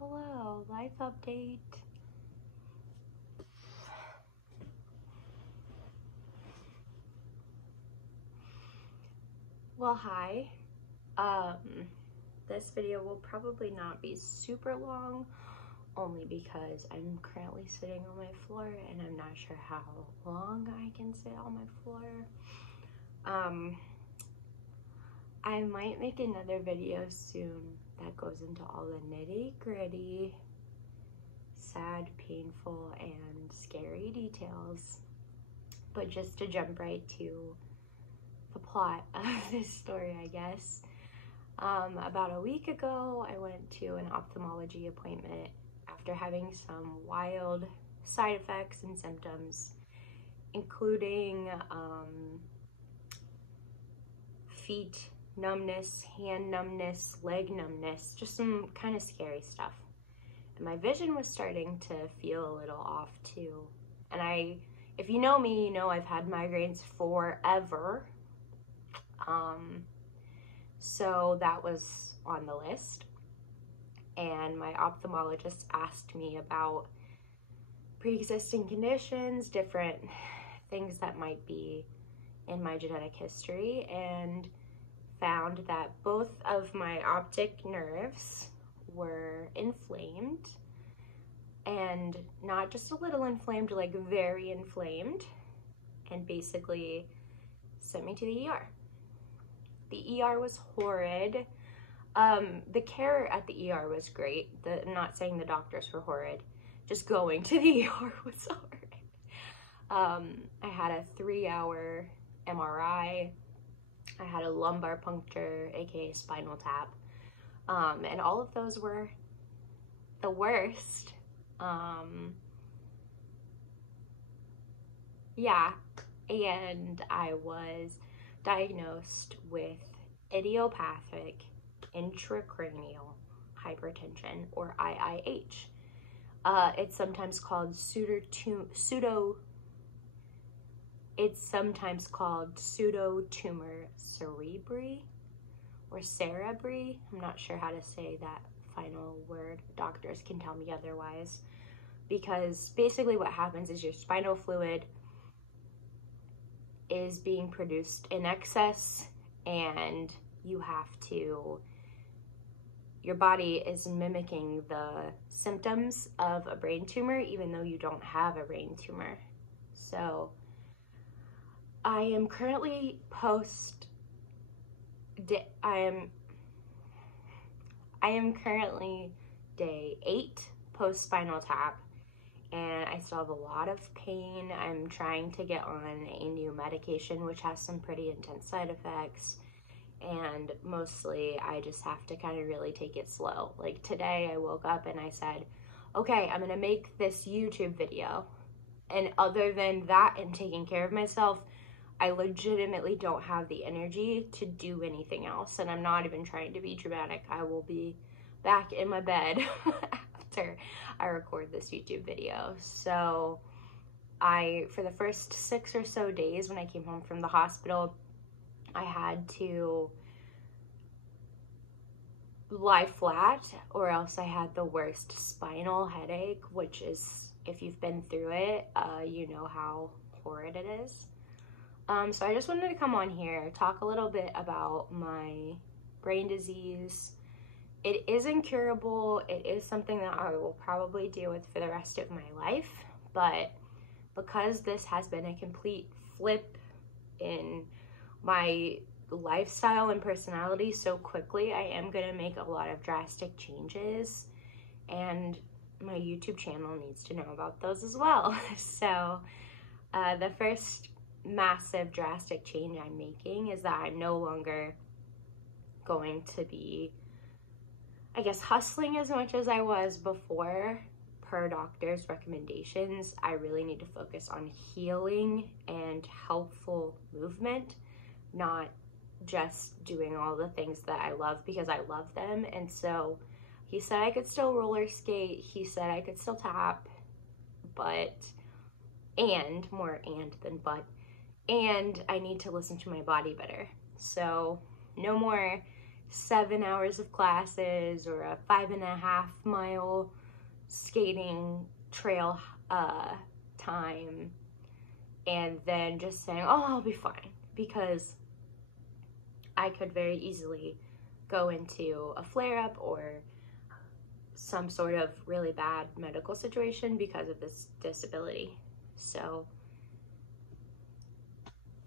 Hello, life update. Well, hi. This video will probably not be super long, only because I'm currently sitting on my floor and I'm not sure how long I can sit on my floor. I might make another video soon that goes into all the nitty-gritty, sad, painful, and scary details. But just to jump right to the plot of this story, I guess. About a week ago, I went to an ophthalmology appointment after having some wild side effects and symptoms, including feet numbness, hand numbness, leg numbness, just some kind of scary stuff. And my vision was starting to feel a little off too. And if you know me, you know I've had migraines forever. So that was on the list. And my ophthalmologist asked me about pre-existing conditions, different things that might be in my genetic history, and found that both of my optic nerves were inflamed, and not just a little inflamed, like very inflamed, and basically sent me to the ER. The ER was horrid. The care at the ER was great. I'm not saying the doctors were horrid, just going to the ER was horrid. I had a 3-hour MRI. I had a lumbar puncture, aka spinal tap, and all of those were the worst. Yeah, and I was diagnosed with idiopathic intracranial hypertension, or IIH. It's sometimes called pseudotumor cerebri or cerebri. I'm not sure how to say that final word. Doctors can tell me otherwise. Because basically what happens is your spinal fluid is being produced in excess, and your body is mimicking the symptoms of a brain tumor even though you don't have a brain tumor. So I am currently currently day 8 post spinal tap, and I still have a lot of pain. I'm trying to get on a new medication which has some pretty intense side effects, and mostly I just have to kind of really take it slow. Like today I woke up and I said, okay, I'm gonna make this YouTube video, and other than that and taking care of myself, I legitimately don't have the energy to do anything else. And I'm not even trying to be dramatic. I will be back in my bed after I record this YouTube video. So for the first 6 or so days when I came home from the hospital, I had to lie flat, or else I had the worst spinal headache, which is, if you've been through it, you know how horrid it is. So I just wanted to come on here, talk a little bit about my brain disease. It is incurable. It is something that I will probably deal with for the rest of my life, but because this has been a complete flip in my lifestyle and personality so quickly, I am going to make a lot of drastic changes, and my YouTube channel needs to know about those as well. So the first massive drastic change I'm making is that I'm no longer going to be, I guess, hustling as much as I was before per doctor's recommendations. I really need to focus on healing and helpful movement, not just doing all the things that I love because I love them. And so he said I could still roller skate, he said I could still tap, and more and than but, and I need to listen to my body better. So no more 7 hours of classes or a 5.5-mile skating trail time, and then just saying, oh, I'll be fine, because I could very easily go into a flare-up or some sort of really bad medical situation because of this disability. So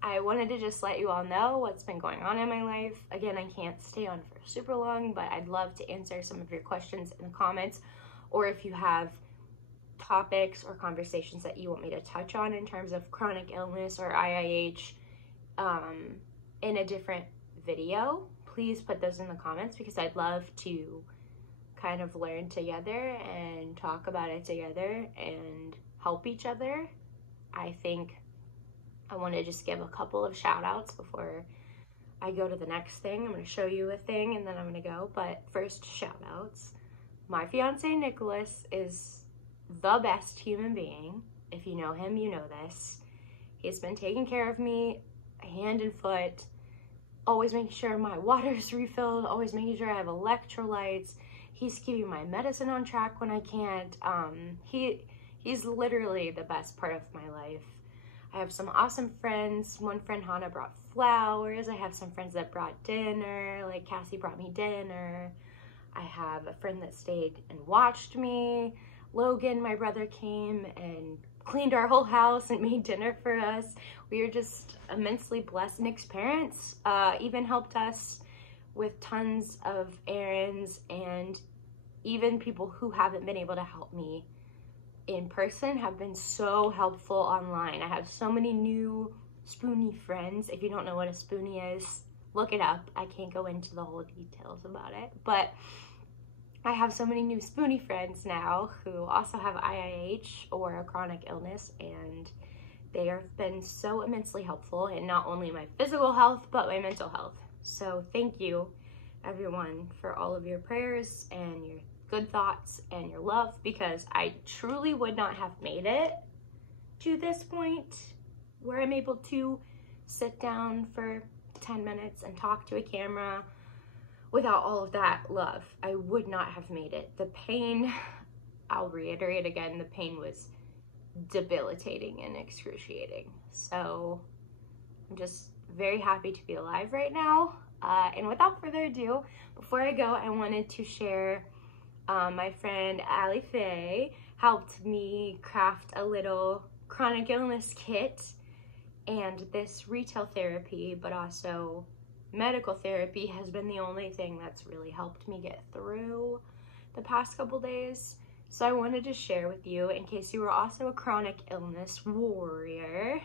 I wanted to just let you all know what's been going on in my life. Again, I can't stay on for super long, but I'd love to answer some of your questions in the comments, or if you have topics or conversations that you want me to touch on in terms of chronic illness or IIH in a different video, please put those in the comments, because I'd love to kind of learn together and talk about it together and help each other. I think I want to just give a couple of shout outs before I go to the next thing. I'm going to show you a thing and then I'm going to go. But first, shout outs. My fiance Nicholas is the best human being. If you know him, you know this. He's been taking care of me hand and foot, always making sure my water's refilled, always making sure I have electrolytes. He's keeping my medicine on track when I can't. He's literally the best part of my life. I have some awesome friends. One friend, Hannah, brought flowers. I have some friends that brought dinner, like Cassie brought me dinner. I have a friend that stayed and watched me. Logan, my brother, came and cleaned our whole house and made dinner for us. We are just immensely blessed. Nick's parents even helped us with tons of errands, and even people who haven't been able to help me in person have been so helpful online. I have so many new Spoonie friends. If you don't know what a Spoonie is, look it up. I can't go into the whole details about it, but I have so many new Spoonie friends now who also have IIH or a chronic illness, and they have been so immensely helpful in not only my physical health, but my mental health. So thank you, everyone, for all of your prayers and your good thoughts and your love, because I truly would not have made it to this point where I'm able to sit down for 10 minutes and talk to a camera without all of that love. I would not have made it. The pain, I'll reiterate again, the pain was debilitating and excruciating. So I'm just very happy to be alive right now. And without further ado, before I go, I wanted to share my friend Allie Faye helped me craft a little chronic illness kit, and this retail therapy, but also medical therapy, has been the only thing that's really helped me get through the past couple days. So I wanted to share with you, in case you were also a chronic illness warrior,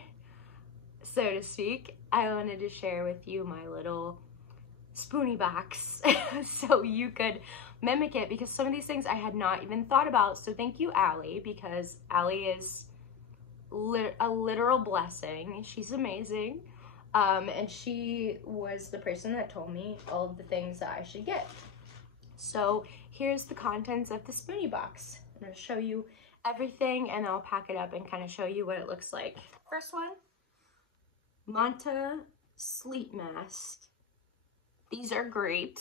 so to speak, I wanted to share with you my little Spoonie Box so you could mimic it, because some of these things I had not even thought about. So thank you, Allie, because Allie is a literal blessing. She's amazing. And she was the person that told me all of the things that I should get. So here's the contents of the Spoonie Box. I'm going to show you everything, and I'll pack it up and kind of show you what it looks like. First one, Manta sleep mask. These are great.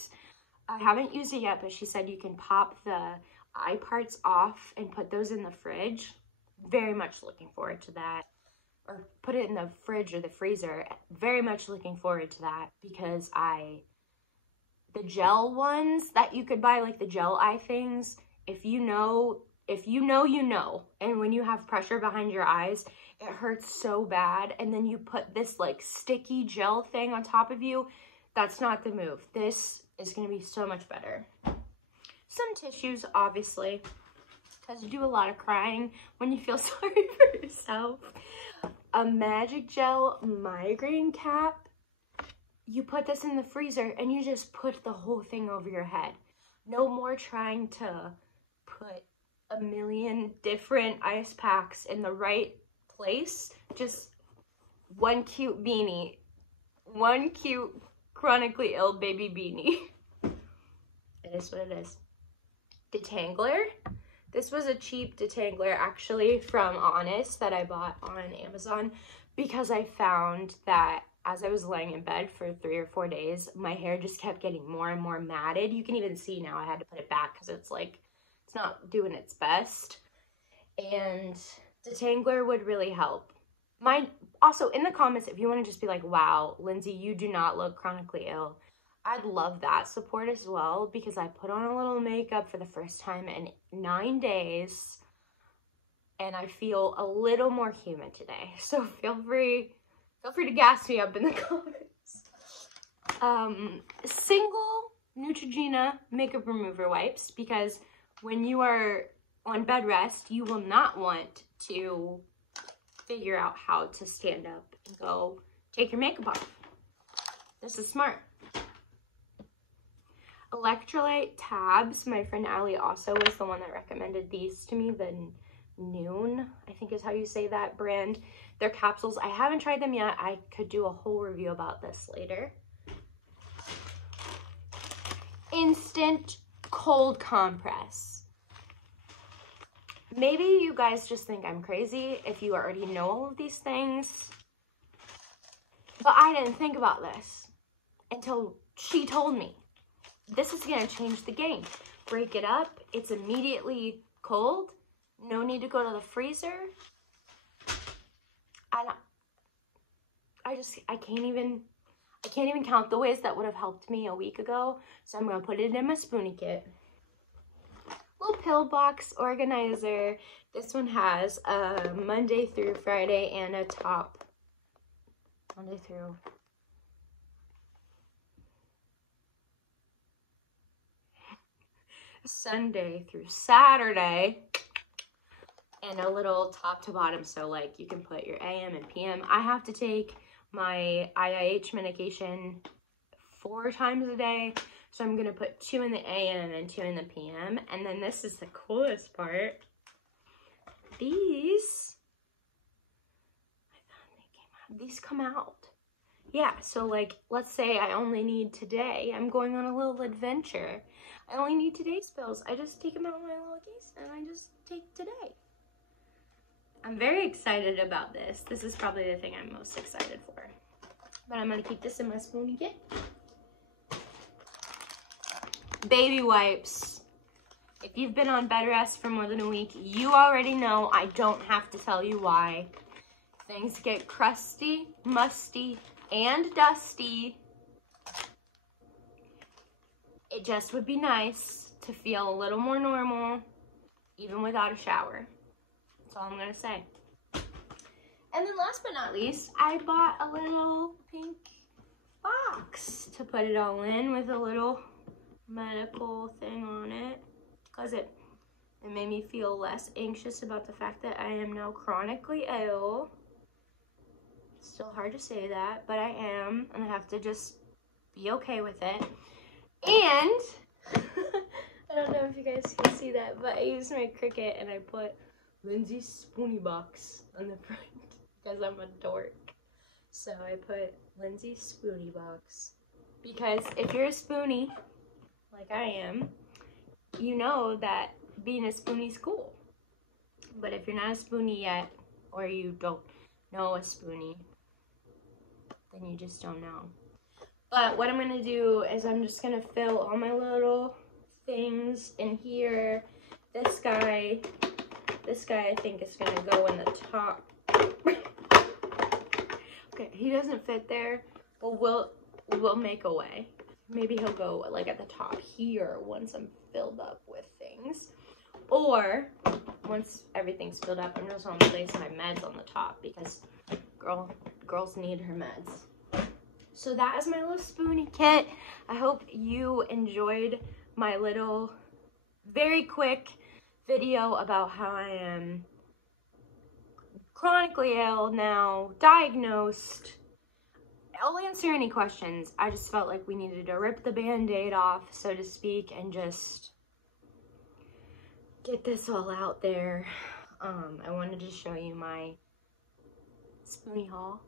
I haven't used it yet, but she said you can pop the eye parts off and put those in the fridge. Very much looking forward to that. Or put it in the fridge or the freezer. Very much looking forward to that, because the gel ones that you could buy, like the gel eye things, if you know, you know. And when you have pressure behind your eyes, it hurts so bad. And then you put this like sticky gel thing on top of you. That's not the move. This is going to be so much better. Some tissues, obviously, because you do a lot of crying when you feel sorry for yourself. A Magic Gel Migraine Cap. You put this in the freezer and you just put the whole thing over your head. No more trying to put a million different ice packs in the right place. Just one cute beanie. One cute chronically ill baby beanie. It is what it is. Detangler. This was a cheap detangler, actually, from Honest that I bought on Amazon, because I found that as I was laying in bed for 3 or 4 days, my hair just kept getting more and more matted. You can even see now I had to put it back because it's like, it's not doing its best. And Detangler would really help. Also, in the comments, if you want to just be like, wow, Lindsay, you do not look chronically ill, I'd love that support as well, because I put on a little makeup for the first time in 9 days, and I feel a little more human today. So feel free to gas me up in the comments. Single Neutrogena makeup remover wipes, because when you are on bed rest, you will not want to figure out how to stand up and go take your makeup off. This is smart. Electrolyte tabs. My friend Allie also was the one that recommended these to me. The Noon, I think is how you say that brand. They're capsules. I haven't tried them yet. I could do a whole review about this later. Instant cold compress. Maybe you guys just think I'm crazy if you already know all of these things, but I didn't think about this until she told me. This is going to change the game. Break it up. It's immediately cold. No need to go to the freezer. I can't even count the ways that would have helped me a week ago. So I'm going to put it in my Spoonie kit. Little Pillbox Organizer. This one has a Monday through Friday and a top. Monday through Sunday through Saturday, and a little top to bottom, so like you can put your AM and PM. I have to take my IIH medication 4 times a day, so I'm gonna put 2 in the AM and then 2 in the PM. And then this is the coolest part. These come out. Yeah, so like, let's say I only need today. I'm going on a little adventure. I only need today's pills. I just take them out of my little case and I just take today. I'm very excited about this. This is probably the thing I'm most excited for. But I'm gonna keep this in my Spoonie kit. Baby wipes. If you've been on bed rest for more than a week, you already know. I don't have to tell you why. Things get crusty, musty, and dusty. It just would be nice to feel a little more normal, even without a shower. That's all I'm gonna say. And then last but not least, I bought a little pink box to put it all in with a little medical thing on it, because it made me feel less anxious about the fact that I am now chronically ill. It's still hard to say that, but I am, and I have to just be okay with it. And I don't know if you guys can see that, but I used my Cricut and I put Lindsay's Spoonie Box on the front because I'm a dork. So I put Lindsay's Spoonie Box because if you're a Spoonie, like I am, you know that being a Spoonie's cool. But if you're not a Spoonie yet, or you don't know a Spoonie, then you just don't know. But what I'm going to do is I'm just going to fill all my little things in here. This guy I think is going to go in the top. Okay, he doesn't fit there, but we'll make a way. Maybe he'll go like at the top here once I'm filled up with things. Or once everything's filled up, I'm just going to place my meds on the top because girls need her meds. So that is my little Spoonie kit. I hope you enjoyed my little, very quick video about how I am chronically ill now, diagnosed. I'll answer any questions. I just felt like we needed to rip the Band-Aid off, so to speak, and just get this all out there. I wanted to show you my Spoonie haul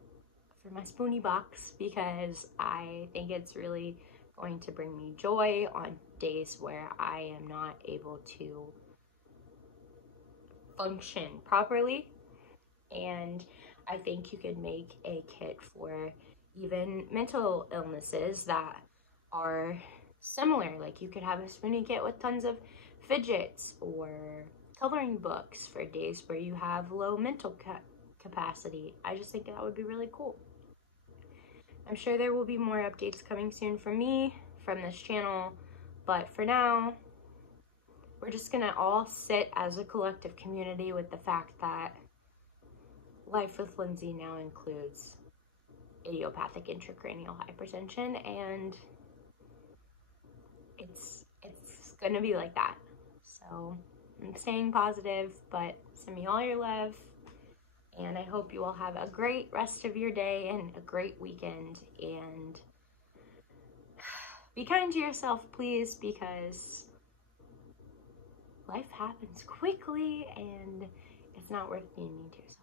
for my Spoonie box because I think it's really going to bring me joy on days where I am not able to function properly. And I think you could make a kit for even mental illnesses that are similar. Like you could have a Spoonie kit with tons of fidgets or coloring books for days where you have low mental capacity. I just think that would be really cool. I'm sure there will be more updates coming soon from me, from this channel, but for now, we're just gonna all sit as a collective community with the fact that life with Lindsay now includes idiopathic intracranial hypertension, and it's gonna be like that. So I'm staying positive, but send me all your love, and I hope you all have a great rest of your day and a great weekend, and be kind to yourself, please, because life happens quickly and it's not worth being mean to yourself.